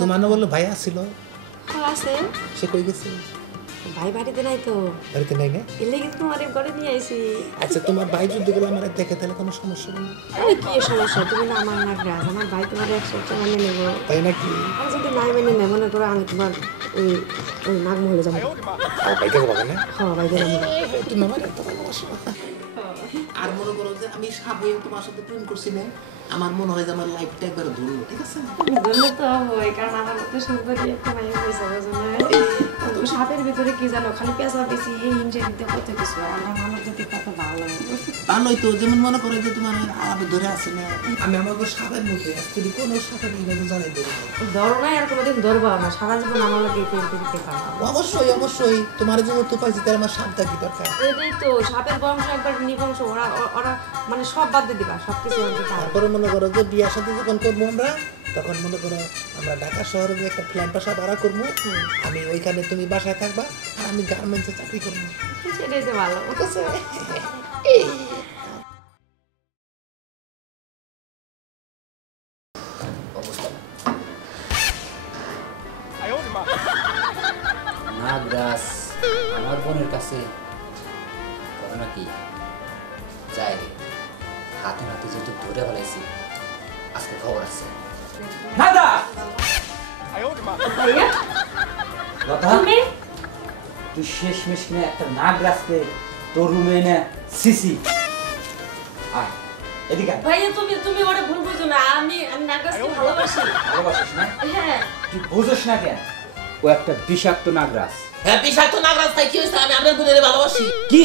তোমার না বললো ভাই আসছিল? আছে। সে কই গেছে? ভাই বাড়িতে নাই তো। বাড়িতে নাই না? এলে কিন্তু তোমার ঘরে নিয়ে আইছি। আচ্ছা তোমার ভাই যদি গেলে আমার দেখে তাহলে কোনো সমস্যা নেই? আরে কি সমস্যা, তুমি না আমার নাগরাজ, আমার ভাই তোমার 100 মানে নেব। তাই নাকি? আর যদি নাই মানে নেই মনে করো আমি তোমার ওই ওই নাগমহলে যাবো। ভাইকে যাবো না? হ্যাঁ ভাইকে যাবো। তুমি আমার এত ভালোবাসো। আর মনে করো যে আমি সাবই তোমার সাথে প্রেম করছি না, আমার মনে হয় যে আমার লাইফটা একবার ধরলো, ঠিক আছে? ধরলে তো হবই, কারণ আমার মতো সুন্দরী একটা মাইয়া হয়েছে বুঝলে। সাপের ভিতরে কি জানো, খালি পেঁচা বেশি এই ইনজেক্ট কত কিছু, আমার মানুষ যদি কত ভালো ভালোই তো, যেমন মনে করে যে তোমার আলাদা ধরে আছে না, আমি আমাকে সাপের মধ্যে আসলে কোনো সাপের এইভাবে জানাই ধরে ধরো না, আর কোনোদিন ধরবো না, সারা জীবন আমার লাগে দিতে পারবো। অবশ্যই অবশ্যই, তোমার যেহেতু পাইছি তাহলে আমার সাপটা কি দরকার? এটাই তো, সাপের বংশ একবার নিবংশ, ওরা ওরা মানে সব বাদ দিয়ে দিবা, সব কিছু। তারপরে মনে করো যে বিয়ার সাথে যখন করবো আমরা, তখন মনে করো আমরা ঢাকা শহরে যে একটা ফ্ল্যাট বাসা ভাড়া করবো, আমি ওইখানে তুমি বাসায় থাকবা আর আমি গার্মেন্টসে চাকরি করবো। সেটাই তো ভালো। ঠিক আছে? নাগরাজ আমার বোনের কাছে ঘটনা কি যাই রে, হাতে হাতে যেহেতু ধরে ফেলাইছি, আজকে খবর আছে। তুই শেষমেশ কিনা একটা নাগরাজকে তোর রুমে এনে সিসি আয় এদিকে। ভাইয়া তুমি তুমি ওরে ভুল বুঝো না, আমি নাগরাজকে ভালোবাসি। ভালোবাসিস না? হ্যাঁ। তুই বুঝোস না কেন? ও একটা বিষাক্ত নাগরাজ। হ্যাঁ বিষাক্ত নাগরাজ, তাই কি হয়েছে? আমি আপনার বোনের ভালোবাসি। কি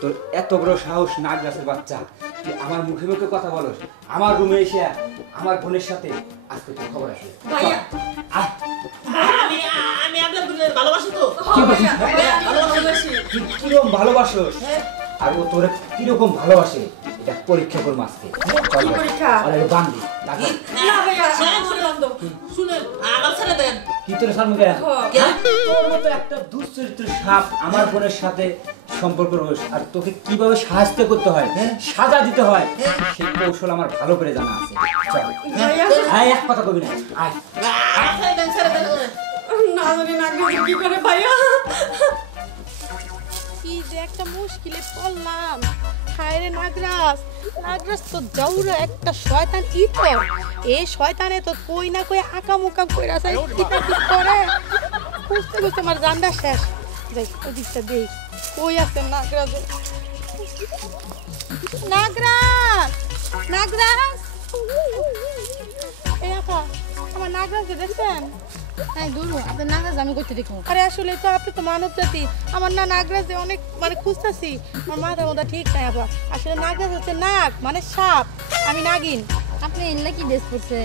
তোর এত বড় সাহস নাগরাজের বাচ্চা, তুই আমার মুখে মুখে কথা বলস, আমার রুমে এসে আমার বোনের সাথে আজকে তোর খবর আছে। ভাইয়া আমি আমি আপনার বোনের ভালোবাসি তো। কি বলিস? ভালোবাসি। তুই কিরকম ভালোবাসোস আর ও তোরে কিরকম ভালোবাসে এটা পরীক্ষা করবো আজকে। কি পরীক্ষা? আরে বান্ধি না ভাইয়া শুনেন, আমার ছেড়ে দেন। কি তোর সামনে তোর মতো একটা দুশ্চরিত্র সাপ আমার বোনের সাথে সম্পর্ক রয়েছে, আর তোকে কিভাবে সাহায্য করতে হয়, সাজা দিতে হয়, সেই কৌশল আমার ভালো করে জানা আছে। চল আয়, এক কথা কবি না, আয় ছেড়ে দেন, ছেড়ে দেন। না জানি নাগরাজ কি করে ভাইয়া। কি যে একটা মুশকিলে পড়লাম। হায় রে নাগরাজ, নাগরাজ তো জাউরা একটা শয়তান ইতর। এই শয়তানে তো কই না কই আকামুকাম কইরা যায়, কিটা কি করে বুঝতে বুঝতে আমার জানটা শেষ। যাই ওদিকটা দেই কই আছে নাগরাজ। নাগরাজ, নাগরাজ, এই আপা আমার নাগরাজকে দেখছেন? হ্যাঁ দূর আপনার নাগরাজ আমি করতে দেখবো। আরে আসলে তো আপনি তো মানব জাতি, আমার না নাগরাজে অনেক মানে খুঁজতেছি, আমার মাথার মধ্যে ঠিক নাই আবার। আসলে নাগরাজ হচ্ছে নাগ মানে সাপ, আমি নাগিন। আপনি এগুলা কি ড্রেস পরছেন?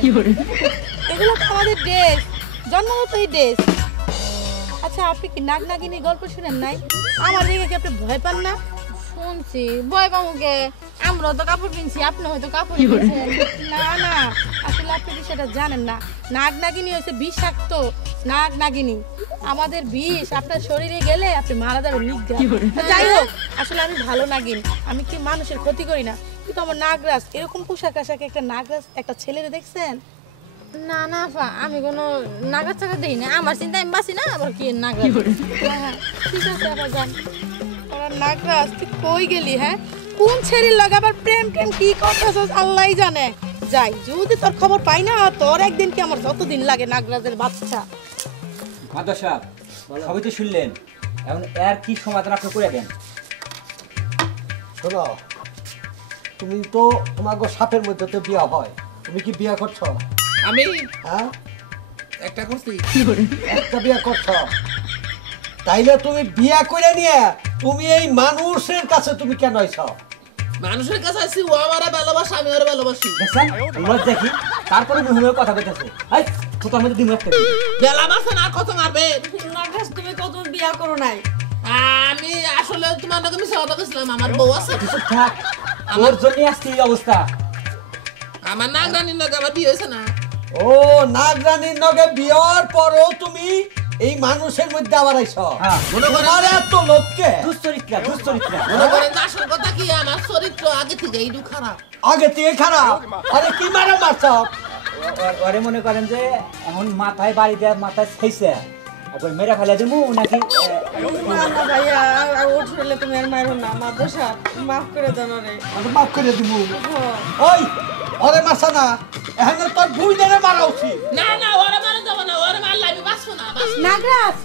এগুলো তো আমাদের ড্রেস, জন্মগতই ড্রেস। আচ্ছা আপনি কি নাগ নাগিনীর গল্প শুনেন নাই? আমার দিকে কি আপনি ভয় পান না? শুনছি ভয় পাবুকে, আমরাও তো কাপড় কিনছি, আপনি হয়তো কাপড় কিনছেন। না না, আসলে আপনি সেটা জানেন না। নাগ নাগিনী হচ্ছে বিষাক্ত নাগ নাগিনী, আমাদের বিষ আপনার শরীরে গেলে আপনি মারা যাবেন নিজ্ঞা। যাই হোক, আসলে আমি ভালো নাগিন, আমি কি মানুষের ক্ষতি করি না। কিন্তু আমার নাগরাজ এরকম পোশাক আশাকে একটা নাগরাজ একটা ছেলেরে দেখছেন? না না আপা, আমি কোনো নাগরাজ টাকা দিই না, আমার চিন্তা আমি বাঁচি না, আবার কি নাগরাজ। হ্যাঁ ঠিক আছে, আবার যান। ওরা নাগরাজ তুই কই গেলি? হ্যাঁ কোন ছেলের লগে আবার প্রেম টেম কি করতেছস আল্লাহই জানে। যাই যদি তোর খবর পাই না, তোর একদিন কি আমার যতদিন লাগে নাগরাজের বাচ্চা। মাদা সাহেব সবই তো শুনলেন, এখন এর কি সমাধান আপনি করে দেন? শোনো, তুমি তো তোমার সাপের মধ্যে তো বিয়া হয়, তুমি কি বিয়া করছো? আমি হ্যাঁ একটা করছি। একটা বিয়া করছো, তাইলে তুমি বিয়া করে নিয়ে তুমি এই মানুষের কাছে তুমি কেন আইছো? মানুষের কাছে আছি, ও আমারে ভালোবাসে, আমি ওরে ভালোবাসি। দেখছেন লজ দেখি, তারপরে মুহিমের কথা বলতেছে। এই তোর মধ্যে দিমু একটা বেলা মারছে না, কত মারবে? নাগরাজ তুমি কত বিয়া করো নাই? আমি আসলে তোমার নাকি মিশা কথা কইছিলাম, আমার বউ আছে। কিছু থাক, আমার জন্য আজকে এই অবস্থা। আমার নাগরানির নাকি আমার বিয়ে হয়েছে না। ও নাগরানির নগে বিয়ার পরও তুমি এই মানুষের মধ্যে আবার আইছো? হ্যাঁ, তোমার এত লোককে দুশ্চরিত্রা দুশ্চরিত্রা। মনে করেন যে আসল কথা কি, আমার চরিত্র আগে থেকে একটু খারাপ। আগে থেকে খারাপ। আরে কি মারা মারছ? ওরে মনে করেন যে এখন মাথায় বাড়ি দেওয়া মাথায় খাইছে একবার মেরে ফেলে দেবো নাকি না না ভাইয়া ওর ফেলে তুমি আর মারো না মাদ্রাসা মাফ করে দাও রে আমি মাফ করে দিব ওই ওরে মারছা না এখন তোর দুই দিনে মারা উচিত না না ওরে মারা যাবে না ওরে মারলে আমি বাঁচবো না নাগরাজ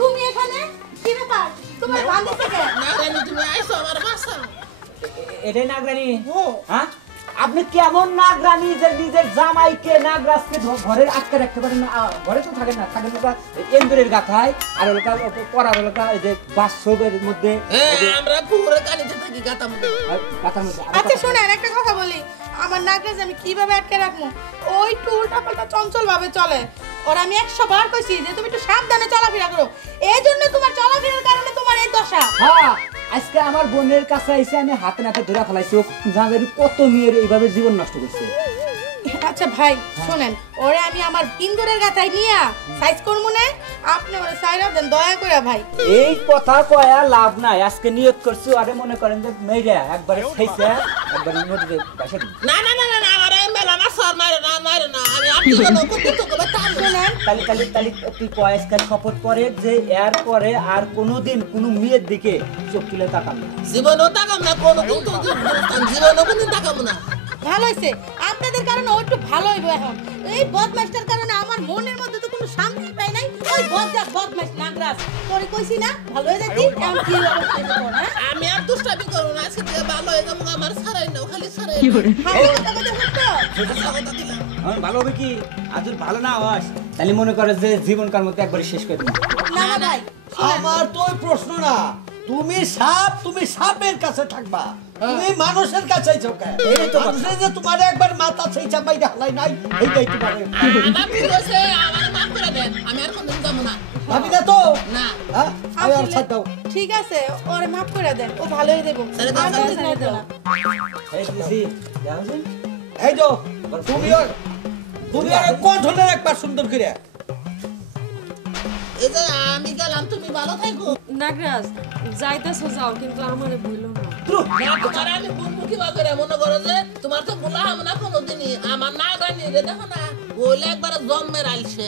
তুমি এখানে কি ব্যাপার তোমার বান্ধব থেকে না জানি তুমি আইসো আমার বাসা এটাই নাগরানি হ্যাঁ আপনি কেমন নাগরানি যে নিজের জামাইকে নাগরাজকে ঘরে আটকে রাখতে পারেন না ঘরে তো থাকেন না এন্দুরের গাথায় আর ওলকা পড়ার ওলকা এই যে বাস্তবের মধ্যে আমরা পুরো কানিতে থাকি গাতাম গাথার মধ্যে আচ্ছা শোনেন একটা কথা বলি আমার নাগরাজ আমি কিভাবে আটকে রাখবো ওই একটু উল্টাপাল্টা চঞ্চল ভাবে চলে ওর আমি 100 বার কইছি যে তুমি একটু সাবধানে চলাফেরা করো এই জন্য তোমার চলাফেরার কারণে তোমার এই দশা হ্যাঁ আজকে আমার বোনের কাছে এসে আমি হাতে নাতে ধরে ফেলাইছি ও জানি কত মেয়ের এইভাবে জীবন নষ্ট করছে আচ্ছা ভাই শোনেন ওরে আমি আমার ইন্দুরের গাথায় নিয়া সাইজ করবো না আপনি ওরে সাইরা দেন দয়া করে ভাই এই কথা কয়া লাভ নাই আজকে নিয়োগ করছি আরে মনে করেন যে মেয়েরা একবারে খাইছে একবারে নদীতে বাসা দিই না না না না আমার মেলা না সর মারো না আমি আপনি কেন করতে তো কবে তার শোনেন তালি তুই কয়েসকার শপথ করে যে এর পরে আর কোনোদিন কোনো মেয়ের দিকে চোখ তুলে তাকাবি না জীবনও তাকাম না কোনো কিন্তু জীবনও কোনো তাকাম না ভালো হইছে আপনাদের কারণে ও একটু ভালো হইব এখন এই বদমাইশটার কারণে আমার মনের মধ্যে তো কোনো শান্তি পাই নাই ওই বদমাইশ নাগরাজ তোরে কইছি না ভালো হয়ে যাচ্ছি এখন কি অবস্থা হইছে তোর হ্যাঁ আমি আর দুষ্টামি করব না আজকে থেকে ভালো হয়ে যাবো আমার সারাই না খালি সারাই ভালো কথা কথা কথা দিলাম আমার ভালো হবে কি আজ ভালো না হস তাহলে মনে করে যে জীবনকার মধ্যে একবারে শেষ করে দিবি না না ভাই আমার তো ওই প্রশ্ন না তুমি সাপের কাছে থাকবা তুমি মানুষের কাছে চোখে মানুষের যে তোমার একবার মাথা সেই চাপাই হালাই নাই এইটাই তোমার আমার পুরোছে আমার মাফ করে দেন আমি আর কোনদিন যাবো না ভাবি না তো না হ্যাঁ আমি আর ছাড় দাও ঠিক আছে ওরে মাফ করে দেন ও ভালো হয়ে দেবো ছেড়ে দাও, আর ছেড়ে ছেড়ে দেবো না। এই দিছি যাও এই তো তুমি আর কণ্ঠনের একবার সুন্দর করে এই যে আমি গেলাম তুমি ভালো থাকো নাগরাজ যাইতেছো যাও কিন্তু আমারে বইলো না না তোমার আমি বলবো কি করে মনে করো যে তোমার তো ভুলা হবে না কোনোদিনই আমার না গানি রে দেখো না বলে একবার জন্মের আইছে